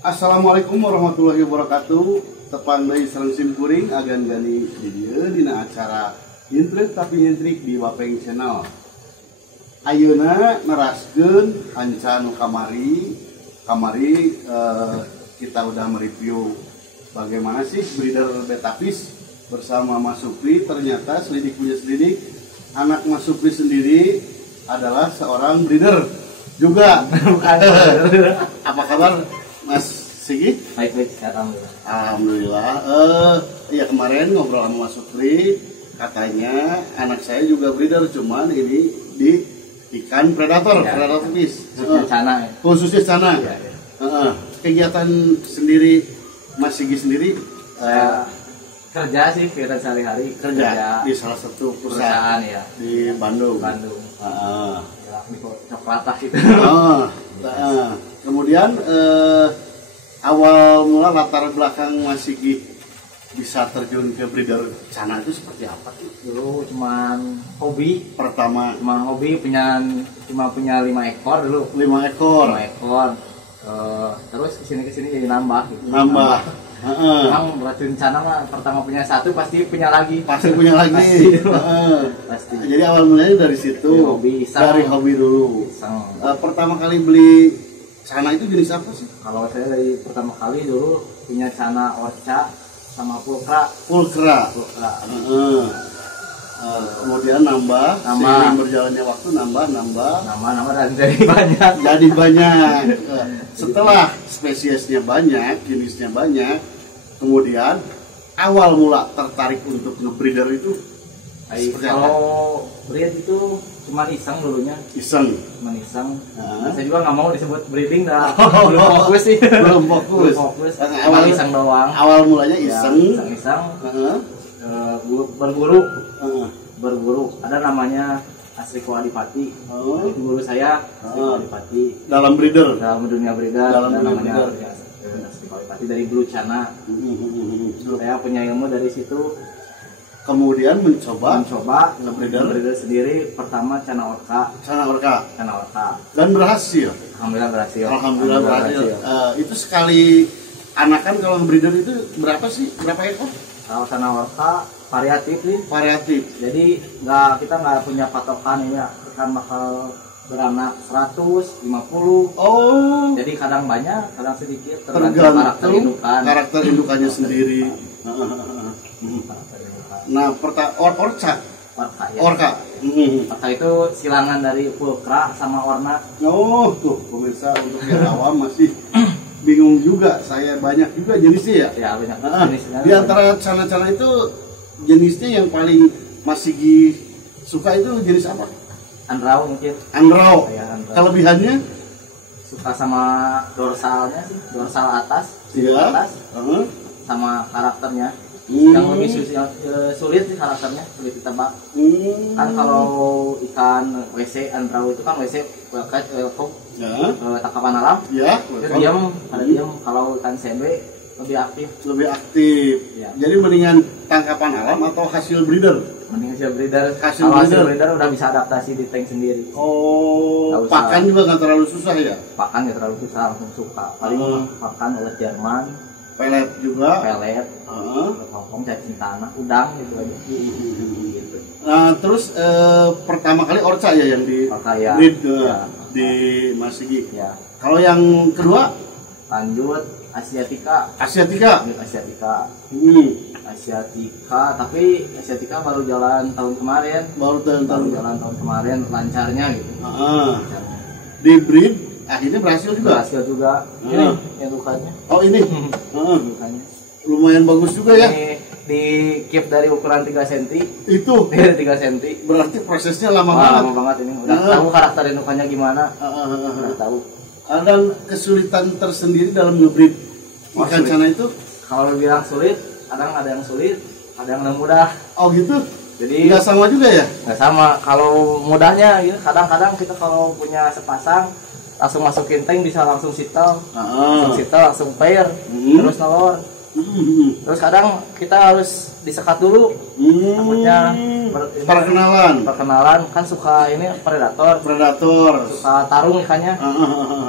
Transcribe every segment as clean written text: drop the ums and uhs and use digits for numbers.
Assalamualaikum warahmatullahi wabarakatuh. Tepang dari sareng simkuring agan gani video dina acara intrik tapi intrik di Wapeng Channel. Ayeuna neraskeun anca nu kamari kita udah mereview bagaimana sih breeder Betapis bersama Mas Supri. Ternyata selidik punya selidik, anak Mas Supri sendiri adalah seorang breeder juga. Apa kabar Mas Sigi? Baik-baik, alhamdulillah. Alhamdulillah. Ya kemarin ngobrol sama Mas Supri, katanya anak saya juga breeder, cuman ini di ikan predator, ya, predator fish. Khususnya cana ya. Khususnya sana. Ya, ya. Kegiatan sendiri Mas Sigi sendiri Kerja sih, kegiatan sehari-hari. Kerja di salah satu perusahaan ya di Bandung. Ya, di coklat gitu. Kemudian awal mula latar belakang Mas Sigi bisa terjun ke breeder cana itu seperti apa tuh? Dulu cuman hobi. Pertama Cuma hobi, cuma punya 5 ekor dulu. 5 ekor. 5 ekor. Terus kesini jadi nambah. Gitu. Nambah. Memang beracun cana mah pertama punya satu pasti punya lagi. Pasti punya lagi. Pasti. Jadi awal mulanya dari situ. Dari hobi dulu. Pertama kali beli cana itu jenis apa sih? Kalau saya dari pertama kali dulu punya cana orca sama pulkra. Kemudian nambah. Seiring berjalannya waktu nambah dan jadi banyak. Setelah spesiesnya banyak, jenisnya banyak, kemudian awal mula tertarik untuk nge-breeder itu kalau breed itu cuma iseng dulunya. Iseng. Saya juga nggak mau disebut breeding dah. Belum fokus sih. Belum fokus. Awal iseng doang. Awal mulanya iseng. Berburu. Ada namanya Asriko Adipati. Itu guru saya. Asriko Adipati. Dalam breeder. Dalam dunia breeder. Namanya Asriko Adipati dari Blue Cana. Saya punya ilmu dari situ. Kemudian mencoba nge-breeder sendiri. Pertama cana orca. Dan berhasil. Alhamdulillah berhasil. Itu sekali anakan kalau nge-breeder itu berapa ekor? Kalau cana orca variatif. Jadi kita nggak punya patokan ini ya. Ikan bakal beranak 100, 50. Oh. Jadi kadang banyak, kadang sedikit. Tergantung karakter indukannya sendiri. Nah, orca itu silangan dari pulkra sama orna. Oh, tuh pemirsa, untuk yang awam masih bingung juga. Saya banyak juga jenisnya ya. Ya, banyak jenisnya. Di antara cana-cana itu jenisnya yang paling Mas Sigi suka itu jenis apa? Andrau mungkin. Andrau. Ya, Andrau. Kelebihannya? Suka sama dorsalnya sih, dorsal atas, atas, sama karakternya. Yang lebih sulit sih karakternya, sulit ditebak. Kan kalau ikan WC Andrau itu kan WC welcome, tangkapan alam. Ya, itu diam. Kalau ikan CB lebih aktif. Ya. Jadi mendingan tangkapan alam atau hasil breeder? Mending hasil breeder. Hasil breeder udah bisa adaptasi di tank sendiri. Oh, pakan juga nggak terlalu susah ya? Pakan nggak terlalu susah, langsung suka. Paling pakan oleh Jerman. Pelet juga. Hongkong, cacing tanah, udang gitu aja. Gitu. Nah, terus pertama kali orca ya yang di breed di Mas Sigi. Ya. Kalau yang kedua? Lanjut Asiatica. Tapi Asiatica baru jalan tahun kemarin. Lancarnya gitu. Di breed akhirnya berhasil juga. Ini yang lukanya. Oh ini. Lukanya. Lumayan bagus juga ya. Di keep dari ukuran 3 cm. Itu. Dari 3 cm. Berarti prosesnya lama banget. Lama banget ini. Udah tahu karakter indukannya gimana. Udah tahu. Dan kesulitan tersendiri dalam nge-breed ikan cana itu? Kalau bilang sulit, kadang ada yang sulit, ada yang mudah. Oh gitu? Jadi nggak sama juga ya? nggak sama. Kalau mudahnya gitu, kadang-kadang kita kalau punya sepasang langsung masukin tank bisa langsung sitel, langsung pair, terus nolor. Terus kadang kita harus disekat dulu, takutnya perkenalan kan suka ini predator, suka tarung ikannya.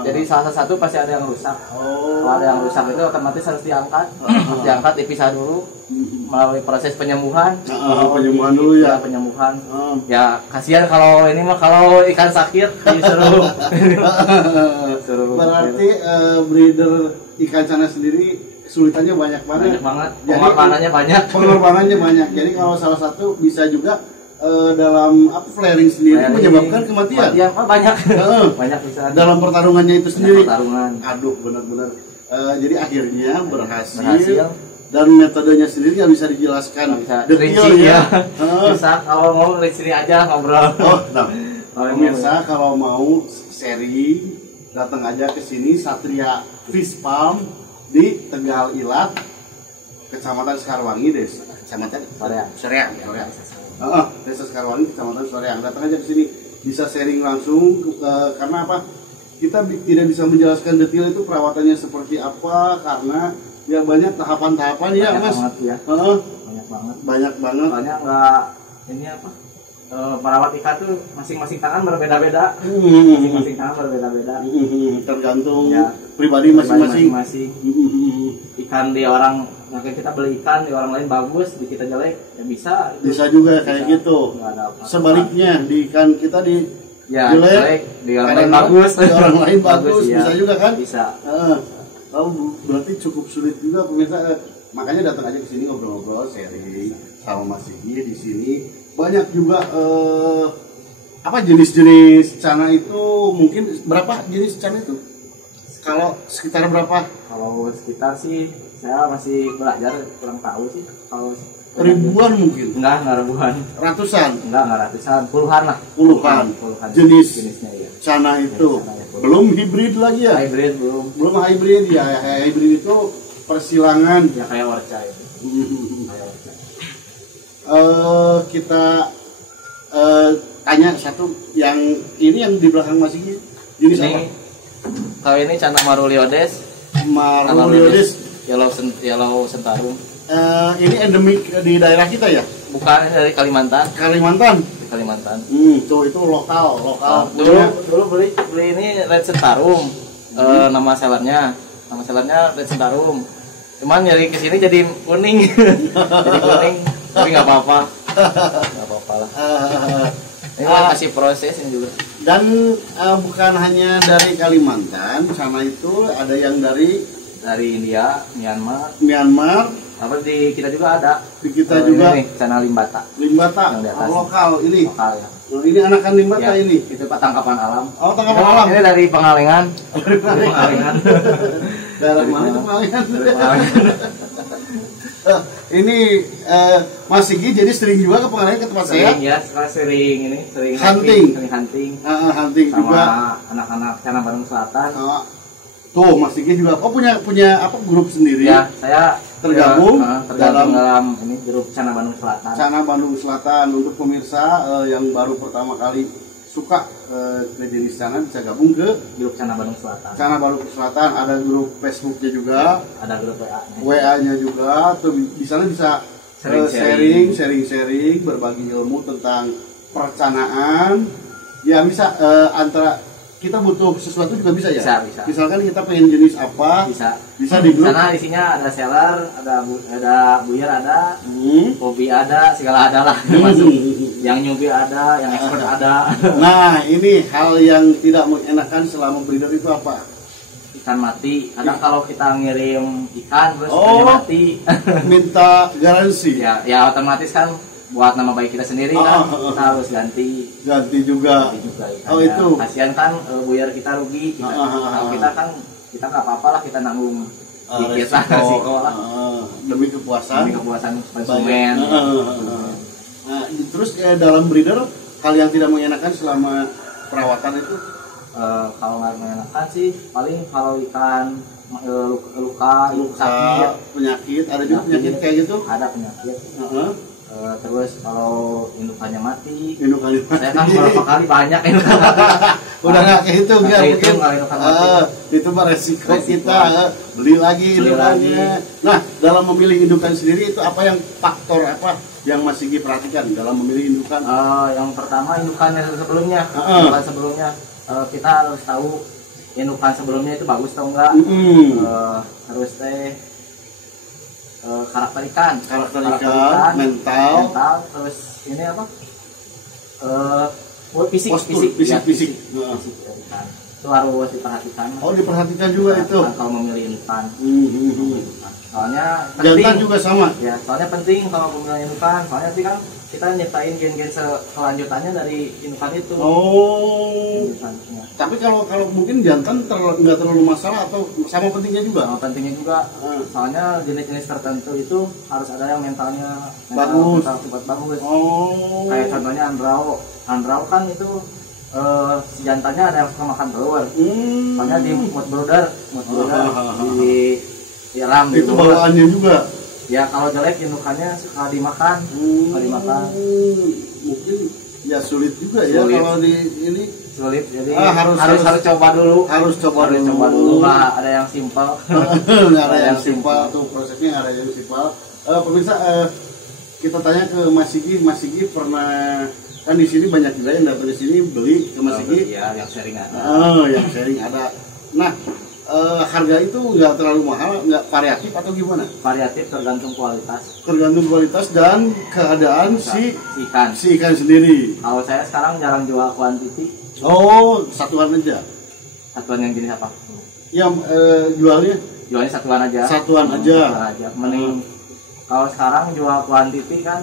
Jadi salah satu pasti ada yang rusak. Kalau ada yang rusak itu otomatis harus diangkat, dipisah dulu melalui proses penyembuhan. Penyembuhan dulu ya. Penyembuhan. Ya kasihan kalau ini mah kalau ikan sakit disuruh. Berarti breeder ikan cana sendiri kesulitannya banyak banget. Pengorbanannya banyak. Jadi kalau salah satu bisa juga dalam flaring sendiri menyebabkan kematian. Banyak. Banyak bisa. Dalam pertarungannya itu sendiri. Aduh, benar-benar. Jadi akhirnya berhasil. Dan metodenya sendiri nggak bisa dijelaskan. Detail ya. Bisa kalau mau dari sini aja ngobrol. Pemirsa kalau mau sharing datang aja ke sini Satria Fish Farm di Tegal Ilat, Kecamatan Sekarwangi, Desa Soreang. Desa Sekarwangi, Kecamatan Soreang. Datang aja ke sini, bisa sharing langsung karena apa? Kita tidak bisa menjelaskan detail itu perawatannya seperti apa karena ya banyak tahapan-tahapan ya, Mas. Banyak banget. Banyak nggak ini apa? Perawat ikan tuh masing-masing tangan berbeda-beda. Tergantung ya, pribadi masing-masing. Ikan di orang, mungkin kita beli ikan di orang lain bagus, di kita jelek, ya bisa. Bisa juga kayak gitu. Sebaliknya di ikan kita di jelek, di orang lain bagus. Di orang lain bagus, ya. Bisa juga kan? Bisa. Berarti cukup sulit juga pemirsa. Makanya datang aja ke sini ngobrol-ngobrol, sharing sama Mas Sigi di sini. Banyak juga jenis-jenis cana itu, mungkin berapa jenis cana itu? Kalau sekitar berapa? Kalau sekitar sih saya masih belajar, kurang tahu sih. Kalau ribuan mungkin? Enggak ribuan. Ratusan? Enggak ratusan, puluhan lah. Puluhan jenisnya ya. Cana itu. Belum hibrid lagi ya? Hibrid belum hibrid ya. Hibrid itu persilangan. Ya kayak orca itu. Kita tanya satu yang ini yang di belakang masih jenis ini, apa? Kalau ini Cana Maruliodes. Yellow Sentarum. Ini endemik di daerah kita ya? Bukan, dari Kalimantan. Di Kalimantan. Tuh itu lokal. Dulu beli ini Red Sentarum. Nama sellernya Red Sentarum. Cuman nyari kesini jadi kuning. Tapi nggak apa-apa lah. Ini masih proses ini juga. Dan bukan hanya dari Kalimantan, sama itu ada yang dari India, Myanmar. Apa di kita juga ada. Di kita juga. Ini Cana Limbata. Lokal ini. Lokal ya. Ini anakan Limbata ya, ini. Itu tangkapan alam. Oh, tangkapan alam. Ini dari Pengalengan. Daerah mana itu Pengalengan? Ini Mas Sigi jadi sering juga ke Pengalengan ke tempat saya? Sering hunting. Hunting sama juga anak-anak Cana Bandung Selatan. Tuh Mas Sigi juga punya apa grup sendiri? Ya, saya tergabung dalam ini grup Cana Bandung Selatan. Cana Bandung Selatan. Untuk pemirsa yang baru pertama kali suka ke jenis cana bisa gabung ke grup Cana Bandung Selatan. Cana Bandung Selatan, ada grup Facebooknya juga, ada grup WA-nya juga. Tuh di sana bisa sharing, berbagi ilmu tentang percanaan. Ya bisa antara kita butuh sesuatu juga bisa ya. Bisa. Misalkan kita pengen jenis apa, bisa di grup. Sana isinya ada seller, ada buyer, ada hobi, ada segala ada lah. Yang nyubi ada, yang expert ada. Nah, ini hal yang tidak mengenakan selama breeder itu apa? Ikan mati. Kadang kalau kita ngirim ikan terus ikannya mati, minta garansi. Ya otomatis kan buat nama baik kita sendiri kan, kita harus ganti juga ikannya. Itu kasihan kan buyer kita rugi. Kalau kita kan kita nggak apa-apa lah, kita nanggung dikit lah resiko lah demi kepuasan konsumen. Nah, terus dalam breeder hal yang tidak mengenakan selama perawatan itu kalau nggak mengenakan sih paling kalau ikan luka sakit, penyakit ada juga penyakit kayak gitu. Ada penyakit. Terus kalau indukannya mati, Indukannya saya kan mati. beberapa kali banyak indukan mati. Udah nggak kehitung ya mungkin. Kalau indukan mati. Itu mah resiko kita beli lagi indukannya. Nah, dalam memilih indukan sendiri itu apa yang faktor apa yang Mas Sigi perhatikan dalam memilih indukan? Yang pertama indukannya sebelumnya, indukan sebelumnya kita harus tahu indukan sebelumnya itu bagus atau enggak. Terus karakter ikan, mental, terus ini apa? Fisik. Itu harus diperhatikan. Oh, diperhatikan juga itu. Kalau memilih indukan. Soalnya jantan penting. juga sama. Ya, soalnya penting kalau memilih indukan. Soalnya nanti kan kita nyiptain gen-gen kelanjutannya dari indukan itu. Oh. Tapi kalau mungkin jantan nggak terlalu masalah atau sama pentingnya juga? Pentingnya juga. Soalnya jenis-jenis tertentu itu harus ada yang mentalnya bagus. Bagus. Oh. Kayak contohnya andrao. Andrao kan itu si jantannya ada yang suka makan telur. Soalnya di mood brother di ram itu bawaannya juga. Ya kalau jelek indukannya suka dimakan. Mungkin ya sulit juga ya kalau di ini. Sulit, jadi harus coba dulu. Harus coba dulu. Nah, ada yang simpel. Nggak ada yang simpel tuh prosesnya, nggak ada yang simpel. Pemirsa, kita tanya ke Mas Sigi. Mas Sigi pernah kan di sini banyak juga yang datang ke sini beli ke Mas Sigi. Iya, yang sharing ada. Yang sharing ada. Nah, harga itu nggak terlalu mahal, nggak variatif atau gimana? Variatif tergantung kualitas. Tergantung kualitas dan keadaan si ikan sendiri. Kalau saya sekarang jarang jual kuantiti. Oh, satuan aja. Satuan yang jenis apa? Yang jualnya satuan aja. Satuan aja. Mending kalau sekarang jual kuantiti kan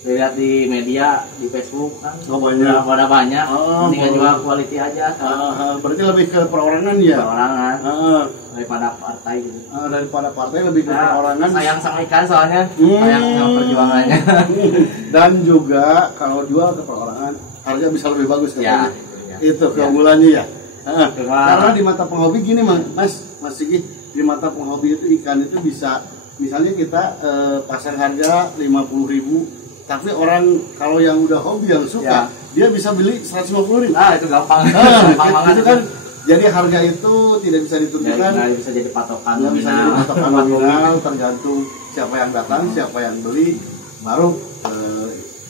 dilihat di media, di Facebook kan. Banyak. Udah banyak. Mendingan jual quality aja. Berarti lebih ke perorangan ya? Perorangan. Daripada partai gitu. Daripada partai lebih ke perorangan. Sayang sama ikan soalnya. Sayang sama perjuangannya. Dan juga kalau jual ke perorangan harga bisa lebih bagus ya, itu keunggulannya ya. Karena di mata penghobi gini Mas Sigi, di mata penghobi itu ikan itu bisa misalnya kita pasang harga 50.000, tapi orang kalau yang udah hobi yang suka dia bisa beli 150.000. Itu gampang. Itu kan jadi harga itu tidak bisa ditentukan. Bisa jadi patokan nominal, tergantung siapa yang datang, siapa yang beli, baru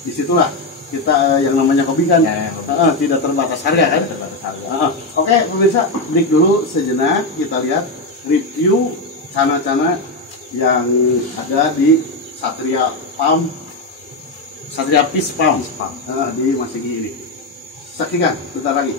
disitulah kita yang namanya hobi kan tidak terbatas harga kan. Oke pemirsa, break dulu sejenak, kita lihat review cana-cana yang ada di Satria Fish Farm di Mas Sigi ini. Saksikan bentar lagi.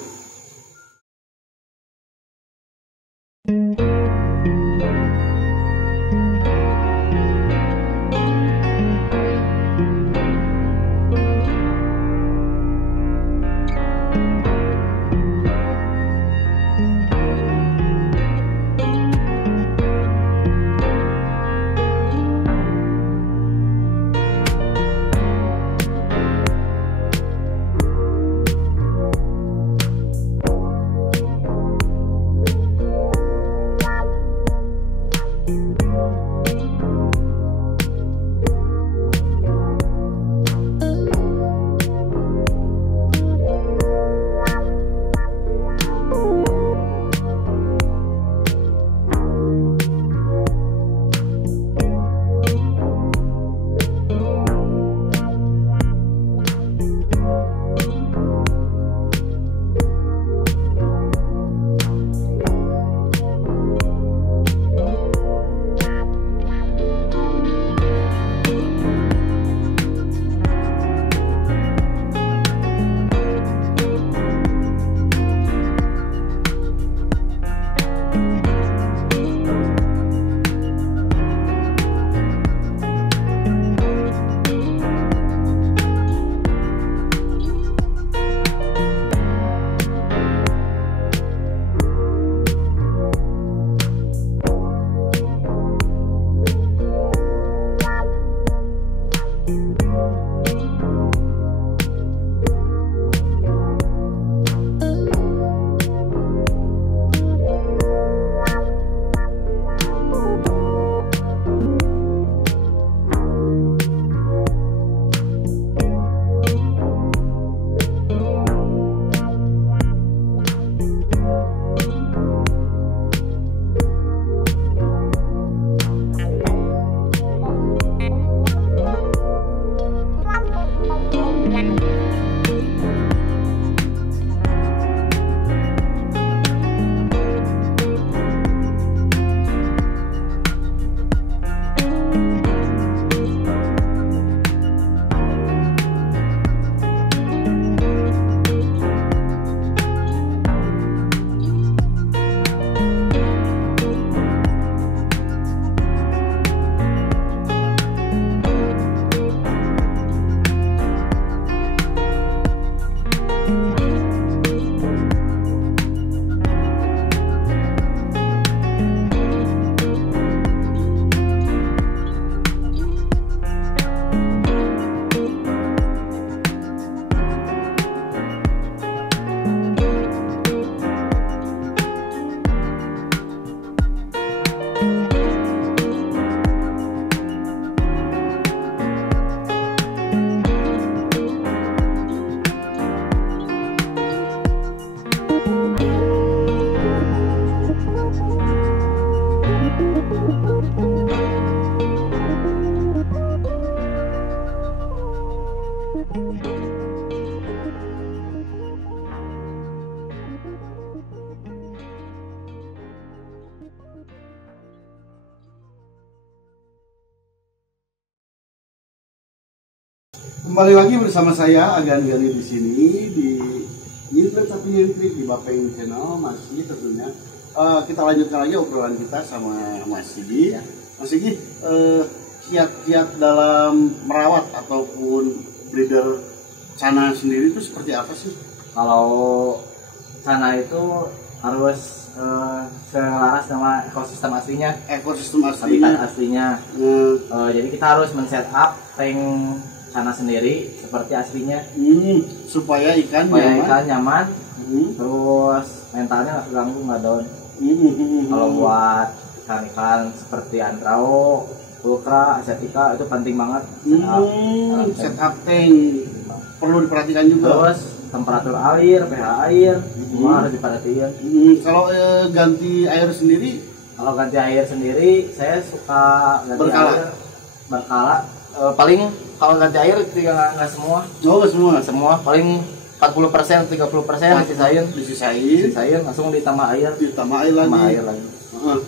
Kembali lagi bersama saya Agan Gani di sini di Nyintrik tapi Nyintrik di Bapeng Channel. Masih tentunya kita lanjutkan lagi obrolan kita sama Mas Sigi. Mas Sigi, kiat-kiat dalam merawat ataupun breeder Cana sendiri itu seperti apa sih? Kalau Cana itu harus selaras sama ekosistem aslinya, Ekosistem habitat aslinya. aslinya. Jadi kita harus men-setup tank Cana sendiri seperti aslinya, Supaya ikan nyaman, terus mentalnya nggak keganggu, nggak down. Kalau buat ikan-ikan seperti antrao, pulkra, asiatica itu penting banget. Setup tank perlu diperhatikan juga. Terus temperatur air, pH air, semua harus diperhatiin. Kalau ganti air sendiri, Kalau ganti air sendiri, saya suka ganti Berkala? air berkala. Paling kalau ganti air nggak semua, nggak semua. nggak semua. Paling 40%, 30% disisain, langsung ditambah air, Ditambah air lagi. tambah air lagi.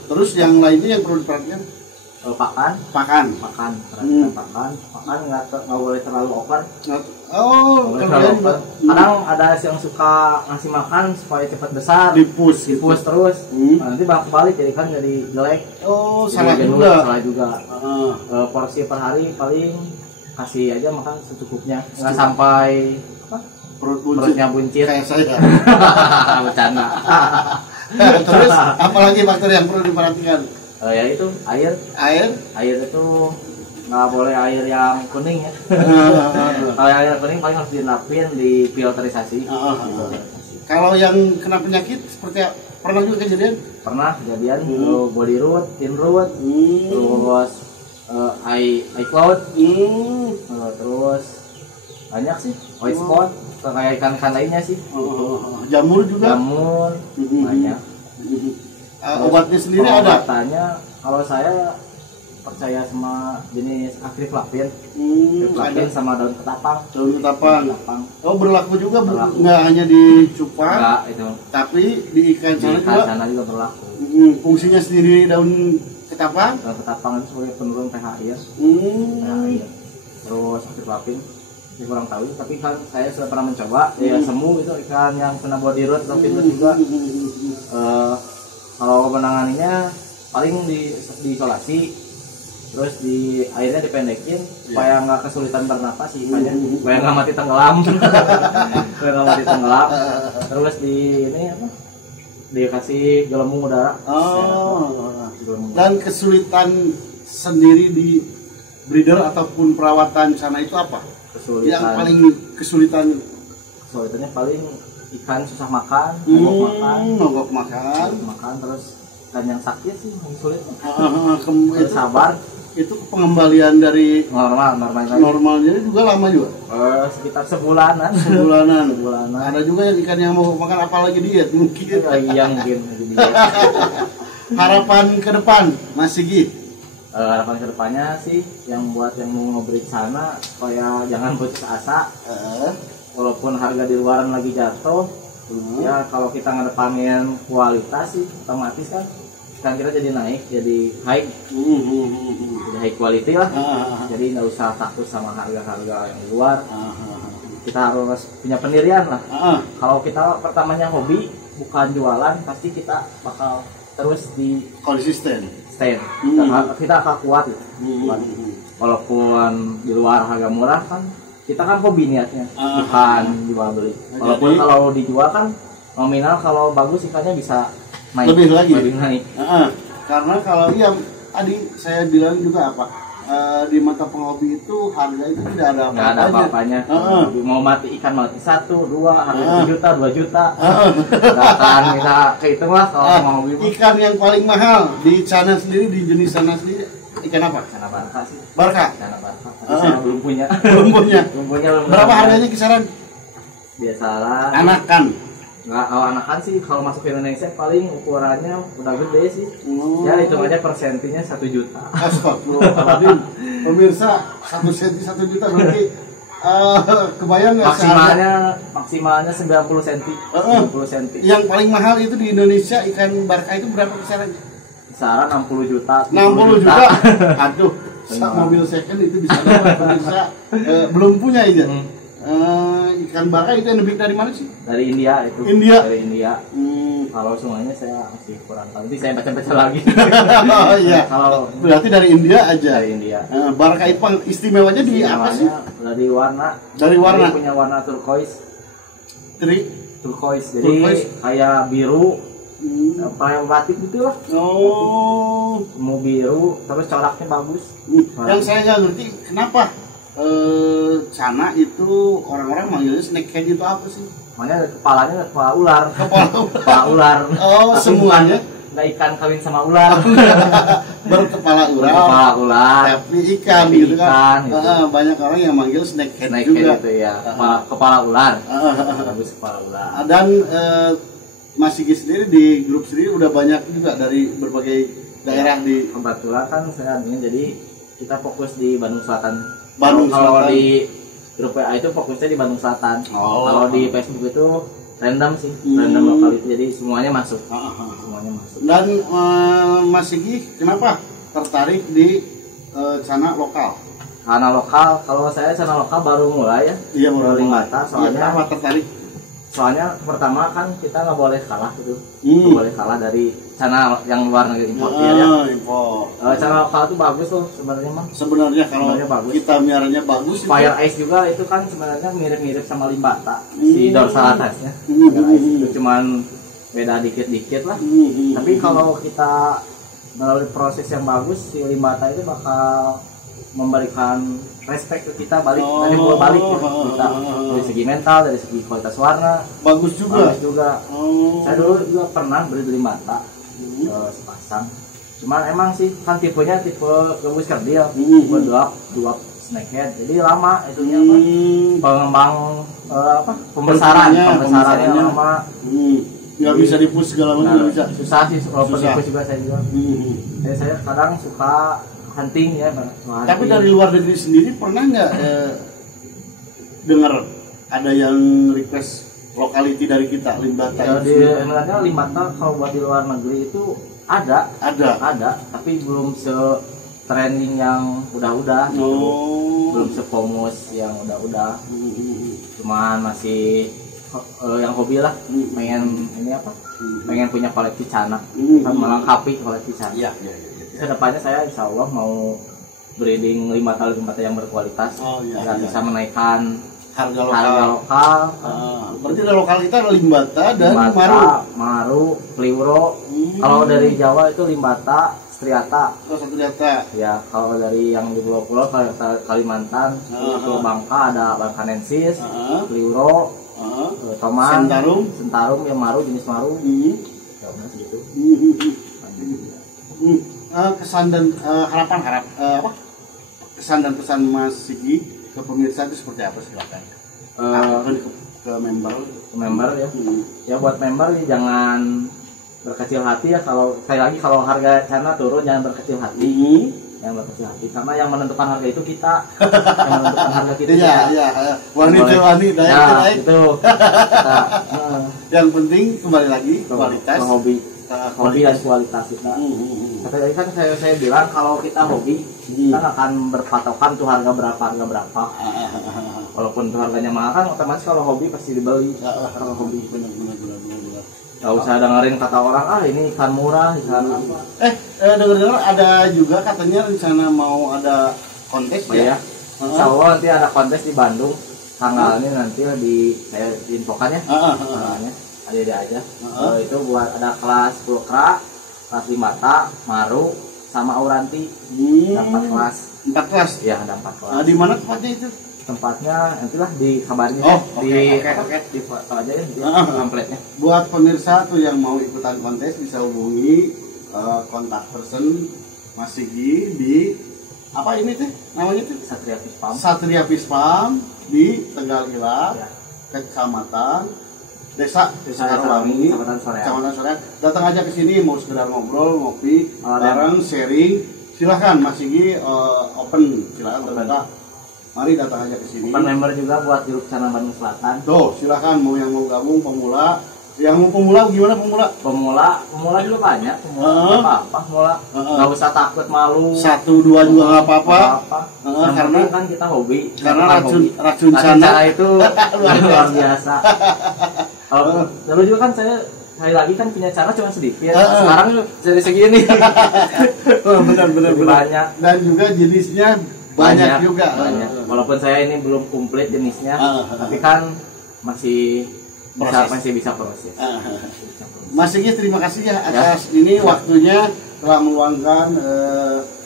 Terus yang lainnya yang perlu diperhatikan, Pakan, pakan. perhatikan pakan nggak boleh terlalu over. Oh, Nggak boleh terlalu kemudian over. Kadang ada yang suka ngasih makan supaya cepat besar, dipus. dipus terus. Nah, nanti bakal kebalik jadi kan jadi jelek. Oh, Jadi salah jenuh, juga. salah juga. Heeh. Porsi per hari paling kasih aja makan secukupnya, nggak sampai Perut buncit. perutnya buncit. Kayak saya. Bercanda. Terus apalagi faktor yang perlu diperhatikan? Ya itu air Air. itu nggak boleh air yang kuning ya. Kalau air kuning paling harus dinapin, difilterisasi. Kalau yang kena penyakit seperti pernah juga kejadian? Pernah kejadian body root, tin root, terus eye cloud, terus banyak sih white spot, kayak ikan-ikan lainnya sih. Jamur juga. Jamur banyak. Obatnya sendiri ada. Obatannya kalau saya percaya sama jenis akriflavin, Ada sama daun ketapang. daun ketapang. Ketapang. Oh, berlaku juga, Berlaku. nggak hanya di cupang, Enggak itu. tapi di ikan Di sana ikan juga. sana juga berlaku. Fungsinya sendiri daun ketapang. Daun ketapang itu sebagai penurun pH air. pH air. Terus akriflavin saya kurang tahu, tapi kan saya sudah pernah mencoba, ya sembuh itu ikan yang kena body root atau fin root juga. Kalau menanganinya paling diisolasi, terus di airnya dipendekin supaya nggak kesulitan bernapas sih ikannya, supaya nggak mati tenggelam. Supaya nggak mati tenggelam. Terus di ini apa? Dikasih gelembung udara. Gelembung. Dan kesulitan sendiri di breeder ataupun perawatan sana itu apa? Yang paling kesulitannya paling ikan susah makan, mogok makan. terus ikan yang sakit sih yang sulit. Itu, Sabar, itu pengembalian dari normalnya normalnya juga lama juga. sekitar sebulanan. Sebulanan. Sebulanan. Ada juga yang ikan yang mogok makan apalagi diet mungkin. Iya mungkin. Harapan ke depan, Mas Sigi. Harapan kedepannya sih yang buat yang mau ngebreed sana supaya jangan putus asa. Walaupun harga di luaran lagi jatuh, ya kalau kita ngedepanin kualitas sih otomatis kan kita jadi naik, jadi high quality lah. Jadi nggak usah takut sama harga-harga yang di luar. Kita harus punya pendirian lah. Kalau kita pertamanya hobi bukan jualan, pasti kita bakal terus di Konsisten. stand. Kita akan kuat gitu. Walaupun di luar harga murah kan, kita kan hobi niatnya, bukan jual beli. Walaupun Jadi, kalau dijual kan nominal, kalau bagus ikannya bisa naik. Lebih naik. Karena kalau yang tadi saya bilang juga apa, di mata penghobi itu harga itu tidak ada Nggak ada apa-apanya. Mau mati ikan mati 1, 2, harga 1 juta, 2 juta. Datang kita kehitung lah kalau mau hobi. Ikan yang paling mahal di Cana sendiri, di jenis Cana sendiri, ikan apa? Cana barca sih. Barca. Cana barca. Tapi saya belum punya. Belum punya. Belum Berapa harganya kisaran? Biasalah. Anakan. Nggak, kalau anakan sih kalau masuk ke Indonesia paling ukurannya udah gede sih. Ya hitung aja persentinya 1 juta. Astagfirullahaladzim. Pemirsa, 1 senti 1 juta berarti kebayang nggak? Maksimalnya 90 cm. 90 cm. Yang paling mahal itu di Indonesia ikan barca itu berapa kisaran? Kisaran 60 juta. 60 juta. Aduh, mobil second itu bisa dapat pemirsa. Belum punya aja. Ikan baka itu yang lebih dari mana sih? Dari India itu. India. Dari India. Kalau semuanya saya masih kurang tahu. Nanti saya baca-baca lagi. Oh iya. Kalau berarti dari India aja. Dari India. Baka itu istimewanya di apa sih? Dari warna. Dari warna. Jadi punya warna turquoise. Turquoise. Jadi Turquoise. kayak biru. Kayak batik gitu lah. Oh. Mau biru, terus coraknya bagus. Yang saya nggak ngerti kenapa cana itu orang-orang manggilnya snakehead itu apa sih? Makanya kepalanya kepala ular. Kepala ular. Oh, semuanya. Nggak ikan kawin sama ular. Berkepala ular. Kepala ular. Tapi ikan gitu kan. Gitu. Banyak orang yang manggil snakehead juga. Gitu ya. Kepala ular. Bagus kepala ular. Dan Mas Sigi sendiri di grup sendiri udah banyak juga dari berbagai daerah di kebetulan kan saya admin, jadi kita fokus di Bandung Selatan. Bandung Kalau Selatan. di grup WA itu fokusnya di Bandung Selatan. Kalau di Facebook itu random sih, random lokal itu, jadi semuanya masuk. Semuanya masuk. Dan Mas Sigi kenapa tertarik di cana lokal? Karena lokal, kalau saya cana lokal baru mulai ya. Iya, baru Limbata, soalnya kenapa tertarik? Soalnya pertama kan kita nggak boleh kalah gitu, nggak boleh kalah dari cana yang luar negeri impor ya. Impor. Cana lokal itu bagus loh sebenarnya mah. Sebenarnya kalau bagus. kita miaranya bagus. Fire Ice juga itu kan sebenarnya mirip-mirip sama limbata, si dorsal atasnya. Fire Ice itu cuman beda dikit-dikit lah. Tapi kalau kita melalui proses yang bagus, si limbata itu bakal memberikan respect ke kita balik, tadi mau balik ya, kita dari segi mental, dari segi kualitas warna bagus juga. Saya dulu juga pernah beli mata sepasang, cuman emang sih kan tipenya tipe gabus kerdil, tipe dua snakehead, jadi lama itunya apa pengembang pembesarannya lama, nggak bisa dipus segala macam, nggak bisa. Susah sih kalau penipus juga saya juga. Saya kadang suka hunting ya, tapi dari luar negeri sendiri pernah nggak dengar ada yang request lokality dari kita limbata? Ya, sebenarnya limbata kalau buat di luar negeri itu ada, tapi belum se-trending yang udah, belum se-famous yang udah, cuman masih yang hobi lah, pengen punya koleksi cana, melengkapi koleksi cana. Iya. Kedepannya saya insya Allah mau breeding limbata yang berkualitas, agar bisa menaikkan harga lokal. Berarti ada lokal kita ada limbata dan maru, pliuro. Kalau dari Jawa itu limbata, striata. Striata. Ya, kalau dari yang di pulau-pulau Kalimantan, itu Bangka ada Bangkanensis, pliuro, toman, sentarum yang maru, jenis maru. Ya udah segitu. Kesan dan harapan kesan dan pesan Mas Sigi ke pemirsa itu seperti apa, silakan. Ke member ya. Ya buat member nih jangan berkecil hati ya, kalau kalau harga cana turun jangan berkecil hati. Yang berkecil hati karena yang menentukan harga itu kita. Yang menentukan harga kita. Iya. Wanita ya, itu. Yang penting kembali lagi kualitas. Hobi dan kualitas kita. Tadi kan saya bilang kalau kita hobi, kita nggak akan berpatokan tuh harga berapa. Walaupun tuh harganya mahal kan otomatis kalau hobi pasti dibeli. Kalau hobi benar. Gak usah dengerin kata orang, ini ikan murah, ikan apa. Dengar ada juga katanya rencana mau ada kontes ya? Insya Allah nanti ada kontes di Bandung. Tanggalnya nanti saya infokan ya. Tanggalnya ada aja. Itu buat ada kelas pulkra, kelas limbata, maru, sama auranti. Ada 4 kelas. 4 kelas? Iya, ada 4 kelas. Di mana tempatnya itu? Tempatnya nantilah di kabarnya. Di foto aja ya, di pamfletnya. Buat pemirsa tuh yang mau ikutan kontes bisa hubungi kontak person Mas Sigi di apa ini teh namanya tuh? Satria Pispam di Tegal Ilak, Kecamatan Desa Karwangi, Kecamatan Soreang. Datang aja ke sini mau sekedar ngobrol, ngopi, bareng, sharing. Silahkan Mas Sigi open, silahkan terbuka. Mari datang aja ke sini. Open member juga buat grup Cana Bandung Selatan. Tuh, silahkan mau yang mau gabung pemula Yang mau pemula gimana pemula? Pemula dulu banyak, nggak apa-apa, pemula nggak usah takut malu. 1-2 juga nggak apa-apa. Karena kan kita hobi. Karena racun sana itu luar biasa. Dulu juga kan saya sekali lagi kan punya cara cuma sedikit. Sekarang jadi segini. Benar banyak. Dan juga jenisnya banyak juga. Walaupun saya ini belum komplit jenisnya, tapi kan masih bisa proses. Mas Sigit, terima kasih ya atas ini waktunya telah meluangkan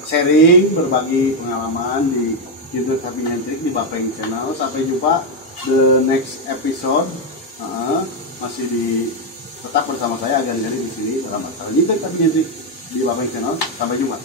sharing berbagi pengalaman di YouTube Sapi Nyentrik di Bapeng Channel. Sampai jumpa the next episode. Masih tetap bersama saya Agan Gani di sini dalam acara YouTube Sapi Nyentrik di Bapeng Channel. Sampai jumpa.